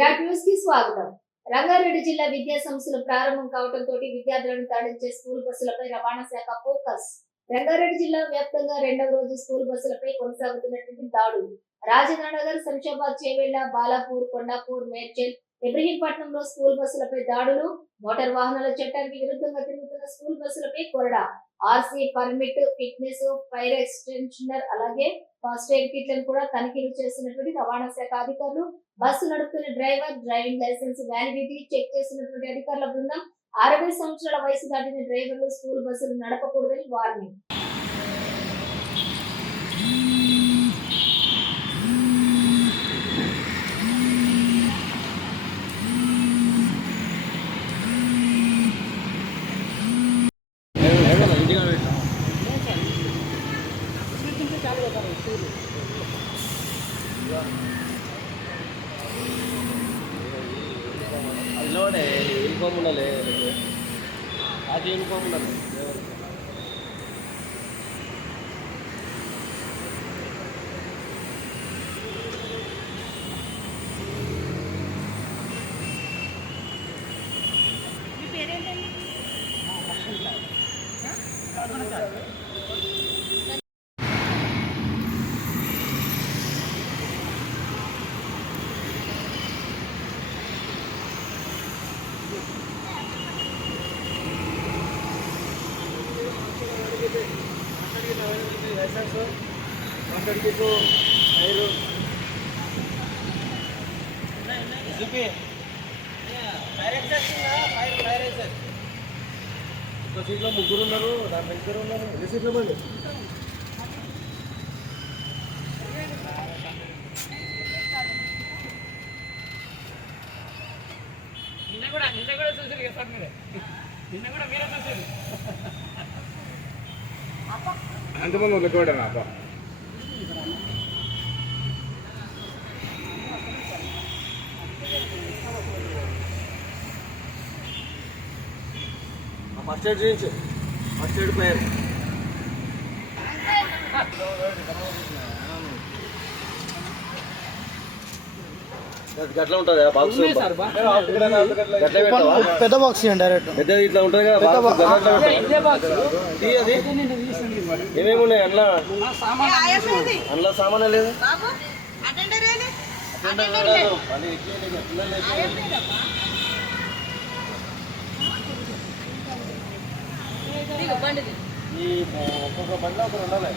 Virat news కి స్వాగతం. రంగారెడ్డి జిల్లా విద్యా సంస్థలు ప్రారంభం కావడంతో విద్యార్థులను తరలించే స్కూల్ బస్సులపై రవాణా శాఖ ఫోకస్. రంగారెడ్డి జిల్లా వ్యాప్తంగా రెండవ రోజు స్కూల్ బస్సులపై కొనసాగుతున్నటువంటి దాడులు. రాజేంద్రనగర్, శంషాబాద్, చేవెళ్ల, బాలాపూర్, కొండాపూర్, మేడ్చల్, ఇబ్రహీంపట్నంలో స్కూల్ బస్సులపై దాడులు. మోటార్ వాహనాల చట్టానికి విరుద్ధంగా తిరుగుతున్న స్కూల్ బస్సులపై కొరడా. ఆర్సీ, పర్మిట్, ఫిట్నెస్, ఫైర్ ఎక్స్టెన్షనర్ అలాగే ఫస్ట్ ఎయిడ్ కిట్లను కూడా తనిఖీలు చేస్తున్నటువంటి రవాణా శాఖ అధికారులు. బస్సు నడుపుతున్న driver, driving licence validity check చేస్తున్నటువంటి అధికారుల బృందం. 60 సంవత్సరాల వయసు దాటిన డ్రైవర్లు స్కూల్ బస్సులు నడపకూడదని వార్నింగ్. ఇలానే యూనిఫామ్ ఉండాలి, అది యూనిఫామ్ ఉండాలి. మీ పేరేంటండి? ఒక సీట్లో ముగ్గురు ఉన్నారు, దాని దగ్గర ఉన్నారు. ఎన్ని సీట్లు ఇవ్వండి? నిన్న కూడా చూసారు కదా సార్, మీరే నిన్న కూడా మీరే చూసారు. ఎంతమంది ఉంది కూడా అప్ప ఫస్ట్ ఎయిడ్ చేయించు, ఫస్ట్ ఎయిడ్ పేరు గట్లా ఉంటుంది బాక్స్, పెద్ద బాక్స్ డైరెక్ట్ పెద్ద ఇట్లా ఉంటుంది కదా. ఏమేమి ఉన్నాయి అందులో? అందులో సామాన్ లేదు. ఈ ఒక్కొక్క బండిలో ఒకరు ఉండాలి.